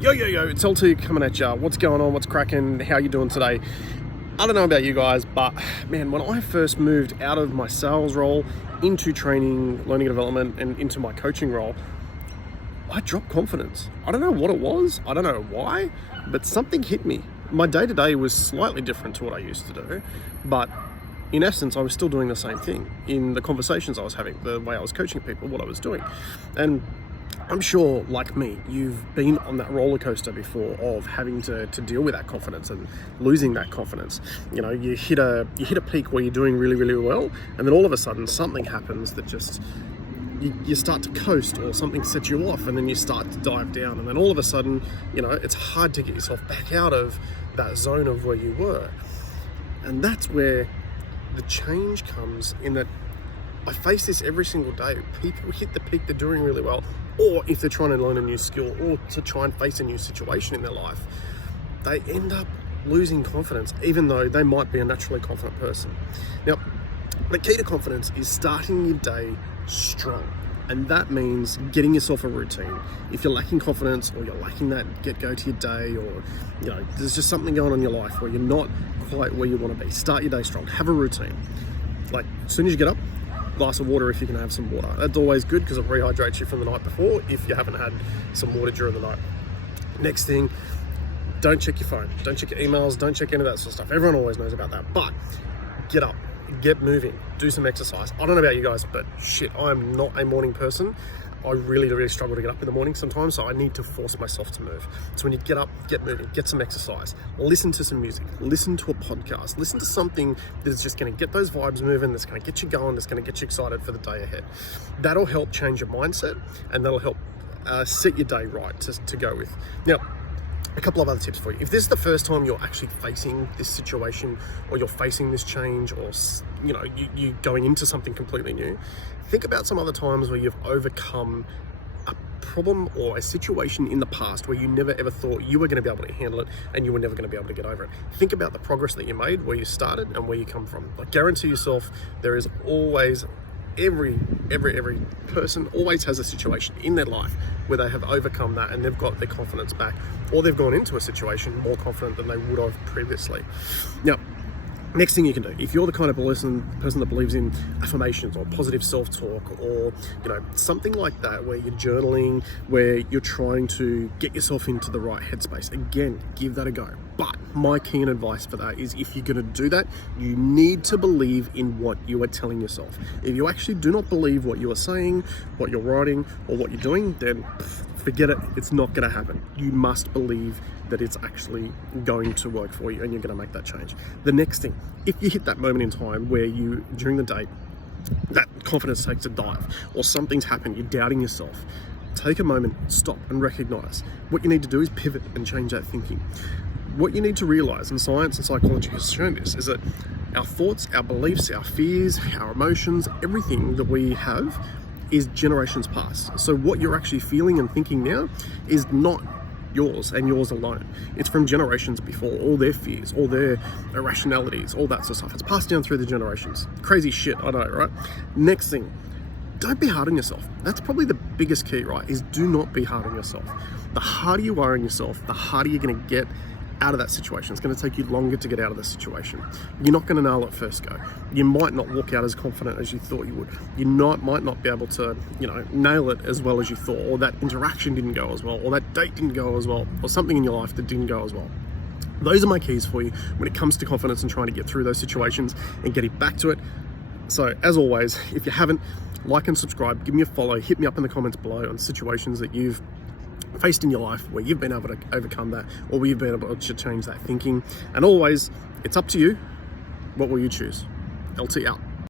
Yo, it's LT coming at ya. What's going on? What's cracking? How you doing today? I don't know about you guys, but man, when I first moved out of my sales role into training, learning and development, and into my coaching role, I dropped confidence. I don't know what it was. I don't know why, but something hit me. My day-to-day was slightly different to what I used to do, but in essence, I was still doing the same thing in the conversations I was having, the way I was coaching people, what I was doing. And I'm sure, like me, you've been on that roller coaster before of having to deal with that confidence and losing that confidence. You know, you hit a peak where you're doing really, really well, and then all of a sudden something happens that just you start to coast, or something sets you off, and then you start to dive down, and then all of a sudden, you know, it's hard to get yourself back out of that zone of where you were. And that's where the change comes in that I face this every single day. People hit the peak, they're doing really well, or if they're trying to learn a new skill or to try and face a new situation in their life, they end up losing confidence, even though they might be a naturally confident person. Now, the key to confidence is starting your day strong. And that means getting yourself a routine. If you're lacking confidence, or you're lacking that get-go to your day, or you know, there's just something going on in your life where you're not quite where you want to be, start your day strong. Have a routine. Like, as soon as you get up, glass of water if you can have some water. That's always good because it rehydrates you from the night before if you haven't had some water during the night. Next thing, don't check your phone. Don't check your emails. Don't check any of that sort of stuff. Everyone always knows about that. But get up. Get moving, do some exercise. I don't know about you guys, but shit, I'm not a morning person. I really struggle to get up in the morning sometimes, so I need to force myself to move. So when you get up, get moving, get some exercise, listen to some music, listen to a podcast, listen to something that's just going to get those vibes moving, that's going to get you going, that's going to get you excited for the day ahead. That'll help change your mindset, and that'll help set your day right to go with. Now, a couple of other tips for you. If this is the first time you're actually facing this situation, or you're facing this change, or you know, you going into something completely new, think about some other times where you've overcome a problem or a situation in the past where you never ever thought you were going to be able to handle it, and you were never going to be able to get over it. Think about the progress that you made, where you started and where you come from. Like, guarantee yourself there is always every person always has a situation in their life where they have overcome that and they've got their confidence back, or they've gone into a situation more confident than they would have previously. Now, next thing you can do, if you're the kind of person that believes in affirmations or positive self-talk, or you know, something like that, where you're journaling, where you're trying to get yourself into the right headspace, again, give that a go. But my key and advice for that is, if you're going to do that, you need to believe in what you are telling yourself. If you actually do not believe what you are saying, what you're writing, or what you're doing, then forget it. It's not going to happen. You must believe that it's actually going to work for you, and you're going to make that change. The next thing, if you hit that moment in time where you, during the day, that confidence takes a dive, or something's happened, you're doubting yourself, take a moment, stop and recognize. What you need to do is pivot and change that thinking. What you need to realize, and science and psychology has shown this, is that our thoughts, our beliefs, our fears, our emotions, everything that we have is generations past. So what you're actually feeling and thinking now is not yours and yours alone. It's from generations before, all their fears, all their irrationalities, all that sort of stuff. It's passed down through the generations. Crazy shit, I know, right? Next thing, don't be hard on yourself. That's probably the biggest key, right? Is do not be hard on yourself. The harder you are on yourself, the harder you're going to get out of that situation. It's going to take you longer to get out of the situation. You're not going to nail it first go. You might not walk out as confident as you thought you would. You might not be able to, you know, nail it as well as you thought, or that interaction didn't go as well, or that date didn't go as well, or something in your life that didn't go as well. Those are my keys for you when it comes to confidence and trying to get through those situations and getting back to it. So as always, if you haven't, like and subscribe, give me a follow, hit me up in the comments below on situations that you've faced in your life where you've been able to overcome that, or where you've been able to change that thinking. And always, it's up to you. What will you choose? LT out.